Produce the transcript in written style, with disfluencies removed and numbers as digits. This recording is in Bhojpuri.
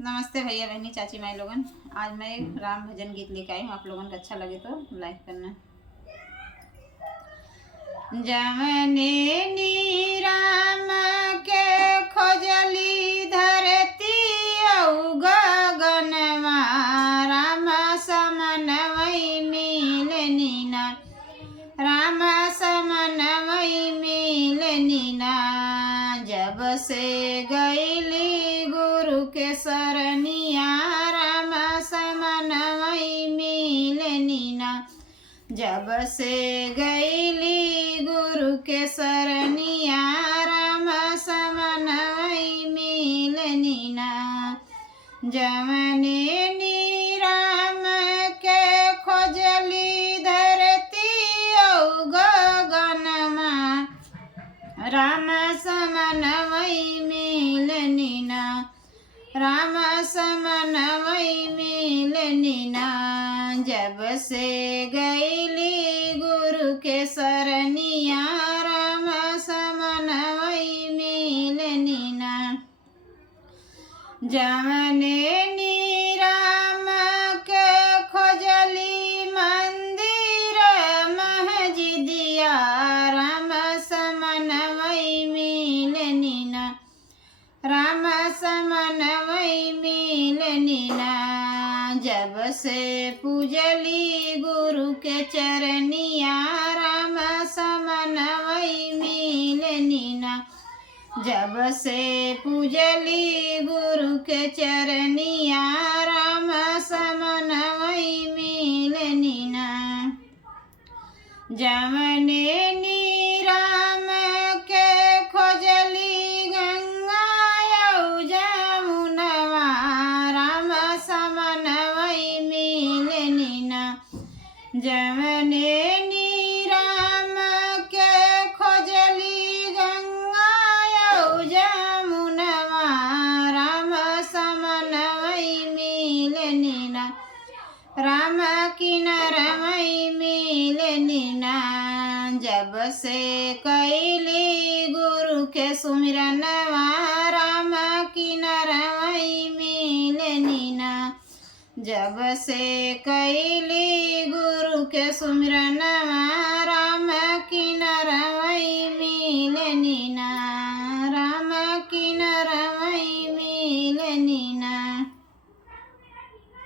नमस्ते भैया बहनी चाची माई लोगन। आज मैं एक राम भजन गीत लेके आई हूँ। आप लोगन को अच्छा लगे तो लाइक करना। जवने नी राम के खोजली धरती औ गगनमा, राम समन वही मिलनी ना, राम समन वही मिलनी ना। जब से गईली गुरु के सरनिया, राम समन वही मिलनी ना। जब से गईली गुरु के सरनिया, राम समन वही मिलनी ना। जवने नी राम के खोजली धरती औ गगनमा, राम समन वही मिलनी ना, राम समन वही मिलनी ना। जब से गईली गुरु के सरनिया, राम समन वही मिलनी ना। जवने नी राम के खोजली मंदिर महजिदिया, राम समन वही मिलनी ना, राम समन वही मिलनी ना। जब से पूजली गुरु के चरनिया, राम समन वही मिलनी ना। जब से पूजली गुरु के चरनिया, राम समन वही मिलनी ना। जवने नी राम के खोजली गंगा औ जमुनवा, राम समन वही मिलनी ना। जवने नी राम के खोजली गंगा औ जमुनवा, राम समन वही मिलनी ना, राम किनार वही मिलनी ना। जब से कैली गुरु के सुमिरनवा, राम किनार वही मिलनी ना। जब से कैली गुरु के सुमिरनवा,